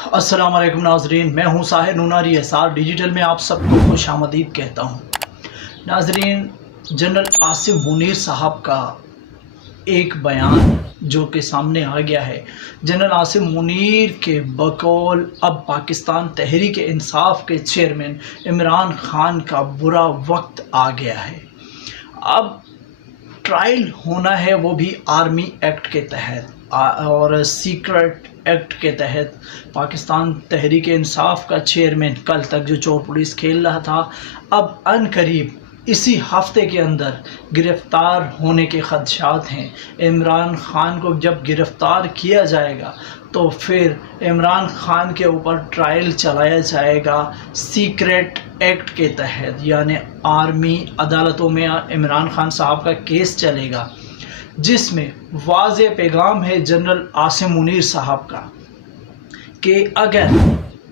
अस्सलाम वालेकुम नाजरीन, मैं हूं साहिर नूनारी एसआर डिजिटल में आप सबको खुश आमदीद कहता हूं। नाजरीन, जनरल आसिम मुनीर साहब का एक बयान जो कि सामने आ गया है। जनरल आसिम मुनीर के बकौल अब पाकिस्तान तहरीक इंसाफ के चेयरमैन इमरान खान का बुरा वक्त आ गया है। अब ट्रायल होना है, वो भी आर्मी एक्ट के तहत और सीक्रेट एक्ट के तहत। पाकिस्तान तहरीक इंसाफ का चेयरमैन कल तक जो चोर पुलिस खेल रहा था, अब अनकरीब इसी हफ्ते के अंदर गिरफ़्तार होने के ख़दशात हैं। इमरान खान को जब गिरफ़्तार किया जाएगा तो फिर इमरान खान के ऊपर ट्रायल चलाया जाएगा सीक्रेट एक्ट के तहत, यानी आर्मी अदालतों में इमरान खान साहब का केस चलेगा, जिसमें वाज़ेह पैगाम है जनरल आसिम मुनीर साहब का कि अगर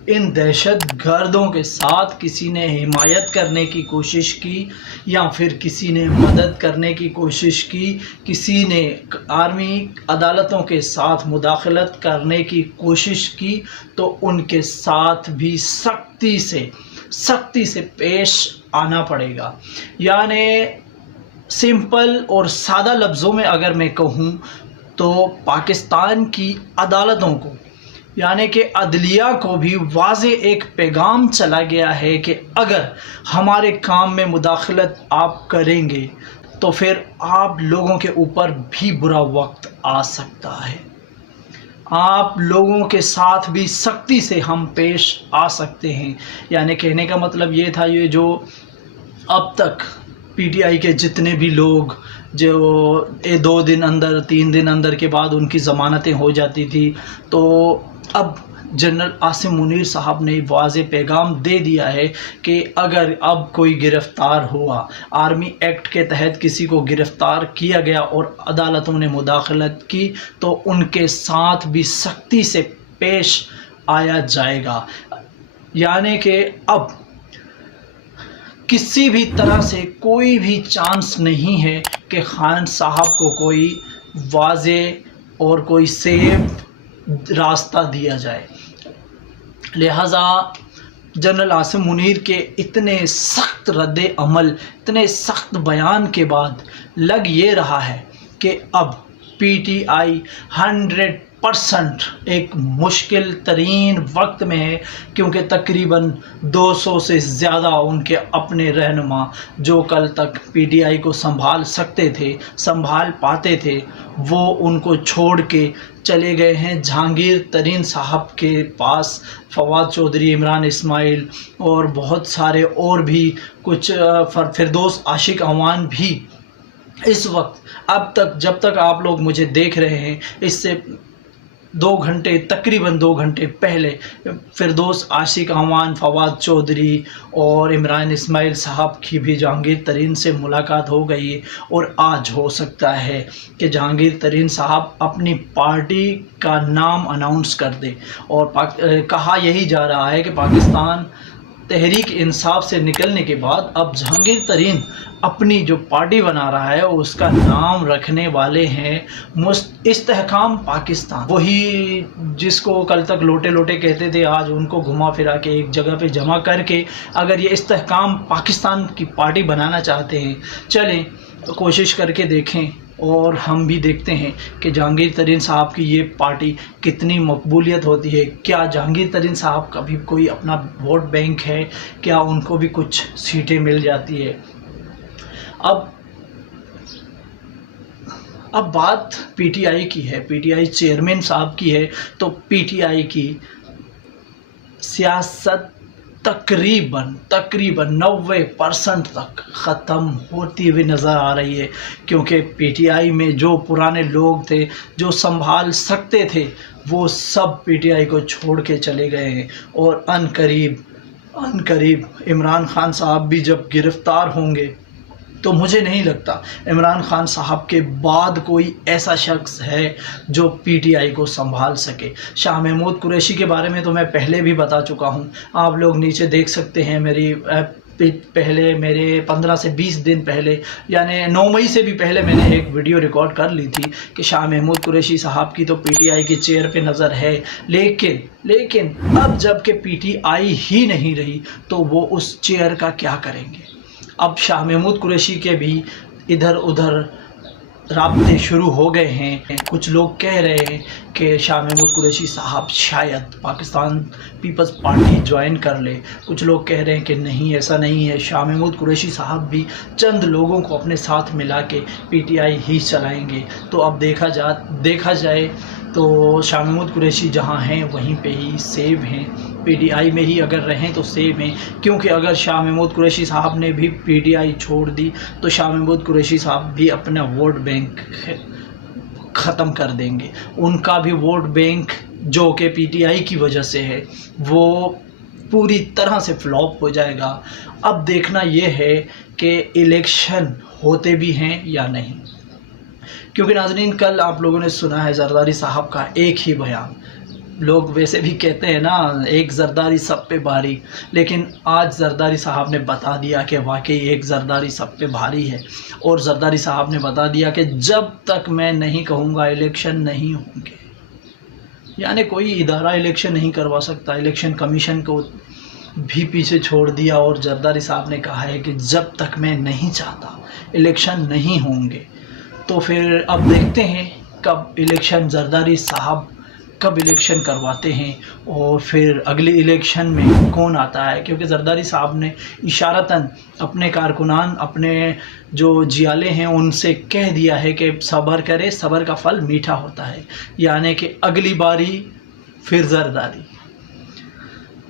इन दहशत गर्दों के साथ किसी ने हिमायत करने की कोशिश की या फिर किसी ने मदद करने की कोशिश की, किसी ने आर्मी अदालतों के साथ मुदाखलत करने की कोशिश की, तो उनके साथ भी सख्ती से पेश आना पड़ेगा। यानी सिंपल और सादा लफ्ज़ों में अगर मैं कहूँ तो पाकिस्तान की अदालतों को, यानी कि अदलिया को भी वाज़ेह एक पैगाम चला गया है कि अगर हमारे काम में मुदाखलत आप करेंगे तो फिर आप लोगों के ऊपर भी बुरा वक्त आ सकता है। आप लोगों के साथ भी सख्ती से हम पेश आ सकते हैं। यानी कहने का मतलब ये था, ये जो अब तक पीटीआई के जितने भी लोग जो 2 दिन अंदर 3 दिन अंदर के बाद उनकी ज़मानतें हो जाती थी, तो अब जनरल आसिम मुनीर साहब ने वाज़ेह पैगाम दे दिया है कि अगर अब कोई गिरफ़्तार हुआ, आर्मी एक्ट के तहत किसी को गिरफ़्तार किया गया और अदालतों ने मुदाखलत की, तो उनके साथ भी सख्ती से पेश आया जाएगा। यानी कि अब किसी भी तरह से कोई भी चांस नहीं है कि खान साहब को कोई वाज़ेह और कोई सेफ रास्ता दिया जाए। लिहाजा जनरल आसिम मुनीर के इतने सख्त रद्द अमल, इतने सख्त बयान के बाद लग ये रहा है कि अब पीटीआई 100% एक मुश्किल तरीन वक्त में है, क्योंकि तकरीबन 200 से ज़्यादा उनके अपने रहनुमा जो कल तक पीटीआई को संभाल सकते थे, संभाल पाते थे, वो उनको छोड़ के चले गए हैं जहांगीर तरीन साहब के पास। फवाद चौधरी, इमरान इस्माइल और बहुत सारे और भी कुछ, फिरदौस आशिक अवान भी इस वक्त, अब तक जब तक आप लोग मुझे देख रहे हैं, इससे तकरीबन 2 घंटे पहले फिरदौस आशिक अवान, फवाद चौधरी और इमरान इस्माइल साहब की भी जहांगीर तरीन से मुलाकात हो गई है। और आज हो सकता है कि जहांगीर तरीन साहब अपनी पार्टी का नाम अनाउंस कर दे। और कहा यही जा रहा है कि पाकिस्तान तहरीक इंसाफ से निकलने के बाद अब जहांगीर तरीन अपनी जो पार्टी बना रहा है उसका नाम रखने वाले हैं इस्तेहकाम पाकिस्तान। वही जिसको कल तक लोटे लोटे कहते थे, आज उनको घुमा फिरा के एक जगह पे जमा करके अगर ये इस्तेहकाम पाकिस्तान की पार्टी बनाना चाहते हैं, चलें कोशिश करके देखें। और हम भी देखते हैं कि जहांगीर तरीन साहब की ये पार्टी कितनी मकबूलियत होती है। क्या जहांगीर तरीन साहब का भी कोई अपना वोट बैंक है? क्या उनको भी कुछ सीटें मिल जाती है? अब बात पीटीआई की है, पीटीआई चेयरमैन साहब की है, तो पीटीआई की सियासत तकरीबन 90% तक ख़त्म होती हुई नज़र आ रही है। क्योंकि पीटीआई में जो पुराने लोग थे, जो संभाल सकते थे, वो सब पीटीआई को छोड़ के चले गए हैं। और अनकरीब इमरान खान साहब भी जब गिरफ़्तार होंगे तो मुझे नहीं लगता इमरान खान साहब के बाद कोई ऐसा शख्स है जो पीटीआई को संभाल सके। शाह महमूद कुरैशी के बारे में तो मैं पहले भी बता चुका हूं, आप लोग नीचे देख सकते हैं मेरी پہلے میرے 15 سے 20 دن پہلے یعنی 9 مئی سے بھی پہلے میں نے ایک ویڈیو ریکارڈ کر لی تھی کہ شاہ محمود قریشی صاحب کی تو پی ٹی آئی کی چیئر پہ نظر ہے، لیکن اب جب کہ پی ٹی آئی ہی نہیں رہی تو وہ اس چیئر کا کیا کریں گے؟ اب شاہ محمود قریشی کے بھی ادھر ادھر رابطے شروع ہو گئے ہیں۔ کچھ لوگ کہہ رہے ہیں کہ شاہ محمود قریشی صاحب شاید پاکستان پیپلز پارٹی جوائن کر لے، کچھ لوگ کہہ رہے ہیں کہ نہیں، ایسا نہیں ہے، شاہ محمود قریشی صاحب بھی چند لوگوں کو اپنے ساتھ ملا کے پی ٹی آئی ہی چلائیں گے۔ تو اب دیکھا جائے تو شاہ محمود قریشی جہاں ہیں وہیں پہ ہی سیو ہیں، پی ٹی آئی میں ہی اگر رہیں تو سیو ہیں، کیونکہ اگر شاہ محمود قریشی صاحب نے بھی پی ٹی آئی چھوڑ دی تو شاہ محمود قریشی صاحب بھی اپنا ووٹ بینک ختم کر دیں گے۔ ان کا بھی ووٹ بینک جو کہ پی ٹی آئی کی وجہ سے ہے وہ پوری طرح سے فلاپ ہو جائے گا۔ اب دیکھنا یہ ہے کہ الیکشن ہوتے بھی ہیں یا نہیں، کیونکہ ناظرین کل آپ لوگوں نے سنا ہے زرداری صاحب کا ایک ہی بیان۔ لوگ ویسے بھی کہتے ہیں نا ایک زرداری سب پہ بھاری، لیکن آج زرداری صاحب نے بتا دیا کہ واقعی ایک زرداری سب پہ بھاری ہے، اور زرداری صاحب نے بتا دیا کہ جب تک میں نہیں کہوں گا الیکشن نہیں ہوں گے، یعنی کوئی ادارہ الیکشن نہیں کروا سکتا۔ الیکشن کمیشن کو بھی پیچھے چھوڑ دیا، اور زرداری صاحب نے کہا ہے کہ جب تک میں نہیں چاہتا الیکشن نہیں ہوں گے۔ تو پھر اب دیکھتے ہیں کب الیکشن زرداری صاحب کب الیکشن کرواتے ہیں، اور پھر اگلی الیکشن میں کون آتا ہے، کیونکہ زرداری صاحب نے اشارتاً اپنے کارکنان، اپنے جو جیالے ہیں ان سے کہہ دیا ہے کہ صبر کرے، صبر کا پھل میٹھا ہوتا ہے، یعنی کہ اگلی باری پھر زرداری۔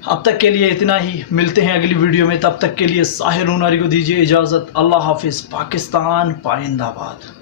اب تک کے لیے اتنا ہی، ملتے ہیں اگلی ویڈیو میں، تب تک کے لیے ساحر نوناری کو دیجیے اجازت۔ اللہ حافظ۔ پاکستان پائندہ باد۔